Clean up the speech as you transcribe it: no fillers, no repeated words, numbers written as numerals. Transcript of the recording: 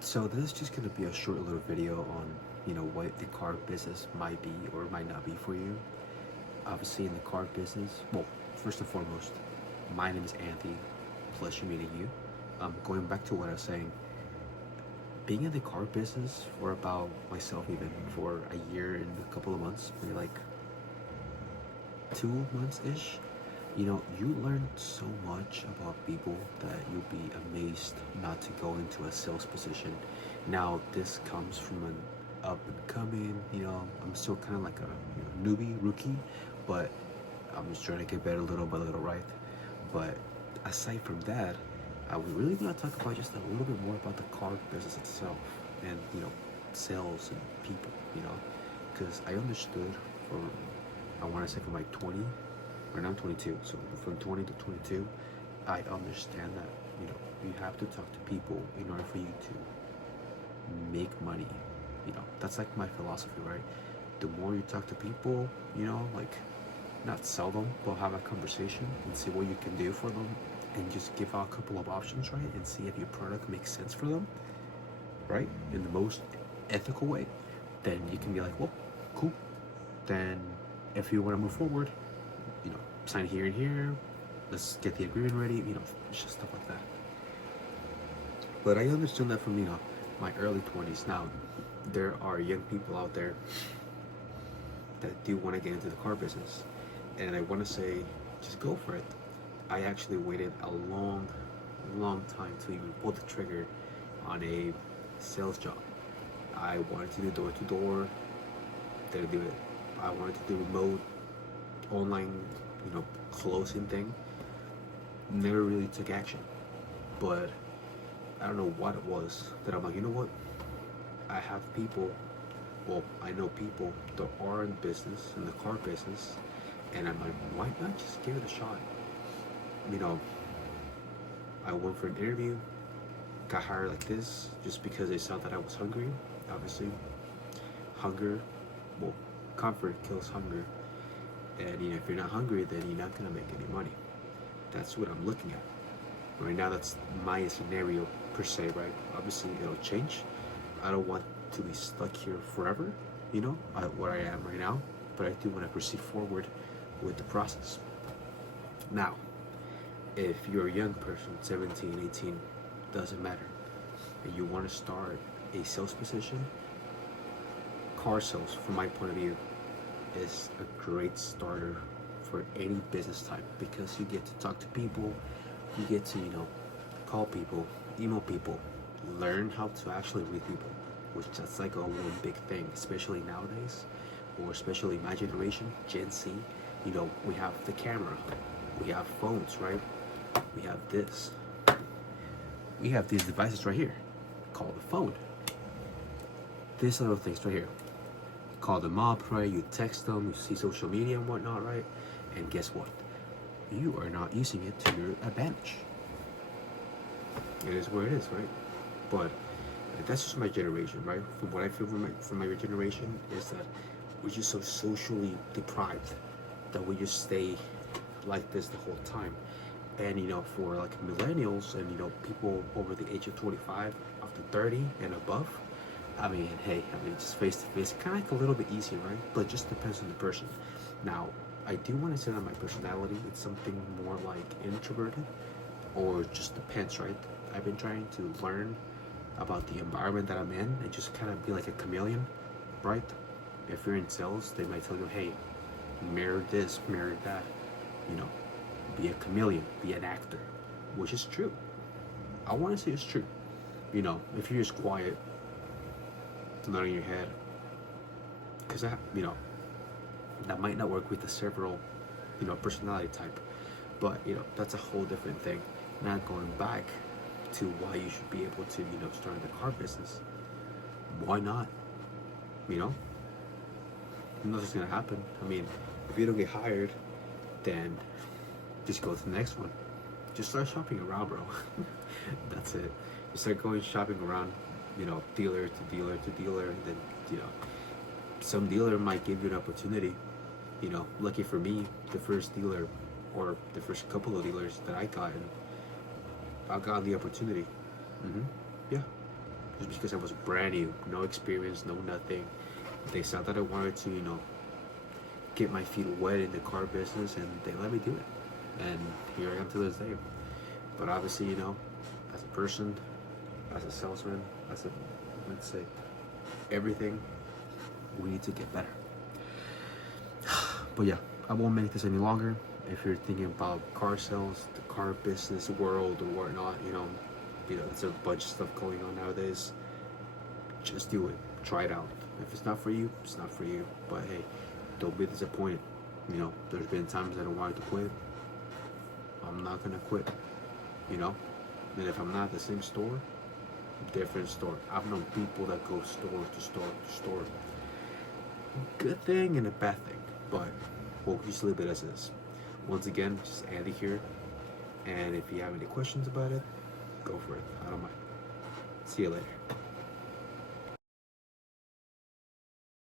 So this is just gonna be a short little video on, what the car business might be or might not be for you. Obviously, in the car business, well, first and foremost, my name is Anthony. Pleasure meeting you. Going back to what I was saying, being in the car business for about myself, even for a year and a couple of months, maybe like 2 months ish, you learn so much about people that you'll be amazed not to go into a sales position. Now, this comes from an up and coming, I'm still kind of like a newbie, rookie, but I'm just trying to get better little by little, right? But aside from that, we really gonna talk about just a little bit more about the car business itself and, sales and people, because I understood for, I want to say from like 20. Right now I'm 22, so from 20 to 22, I understand that you have to talk to people in order for you to make money. That's like my philosophy, right? The more you talk to people, like not sell them, but have a conversation and see what you can do for them, and just give out a couple of options, right? And see if your product makes sense for them, right? In the most ethical way. Then you can be like, well, cool. Then if you want to move forward, sign here and here, let's get the agreement ready, it's just stuff like that. But I understand that from, my early 20s. Now, there are young people out there that do want to get into the car business. And I want to say, just go for it. I actually waited a long, long time to even pull the trigger on a sales job. I wanted to do door to door, didn't do it. I wanted to do remote, online, closing thing. Never really took action. But I don't know what it was that I'm like, you know what? I have people, well, I know people that are in business, in the car business, and I'm like, why not just give it a shot? I went for an interview, got hired like this, just because they saw that I was hungry. Obviously, hunger, well, comfort kills hunger. And if you're not hungry, then you're not gonna make any money. That's what I'm looking at. Right now, that's my scenario per se, right? Obviously, it'll change. I don't want to be stuck here forever, where I am right now. But I do want to proceed forward with the process. Now, if you're a young person, 17, 18, doesn't matter, and you want to start a sales position, car sales, from my point of view, is a great starter for any business type, because you get to talk to people, you get to call people, email people, learn how to actually read people, which that's like a one big thing, especially nowadays, or especially my generation, Gen Z. We have the camera, we have phones, right? We have this, we have these devices right here called the phone. These little things right here, call them up, right? You text them, you see social media and whatnot, right? And guess what? You are not using it to your advantage. It is where it is, right? But that's just my generation, right? From what I feel from my generation is that we're just so socially deprived that we just stay like this the whole time. And for like millennials and people over the age of 25 up to 30 and above, just face to face, kind of like a little bit easier, right? But it just depends on the person. Now, I do want to say that my personality, it's something more like introverted, or just depends, right? I've been trying to learn about the environment that I'm in and just kind of be like a chameleon, right? If you're in sales, they might tell you, hey, mirror this, mirror that, be a chameleon, be an actor, which is true. I want to say it's true. If you're just quiet, not in your head, because that might not work with the several personality type, but that's a whole different thing. Now, going back to why you should be able to start the car business, why not? Nothing's gonna happen. If you don't get hired, then just go to the next one. Just start shopping around, bro. That's it. You start going shopping around, dealer to dealer to dealer, and then some dealer might give you an opportunity. Lucky for me, the first dealer or the first couple of dealers that I got the opportunity. Yeah, just because I was brand new, no experience, no nothing. They saw that I wanted to, get my feet wet in the car business, and they let me do it. And here I am to this day. But obviously, as a person, as a salesman, as a, let's say, everything, we need to get better. But yeah, I won't make this any longer. If you're thinking about car sales, the car business world, or whatnot, it's a bunch of stuff going on nowadays. Just do it. Try it out. If it's not for you, it's not for you. But hey, don't be disappointed. There's been times that I wanted to quit. I'm not gonna quit. And if I'm not at the same store, different store. I've known people that go store to store to store. Good thing and a bad thing, but we'll just leave it as is. Once again, just Andy here, and if you have any questions about it, go for it. I don't mind. See you later.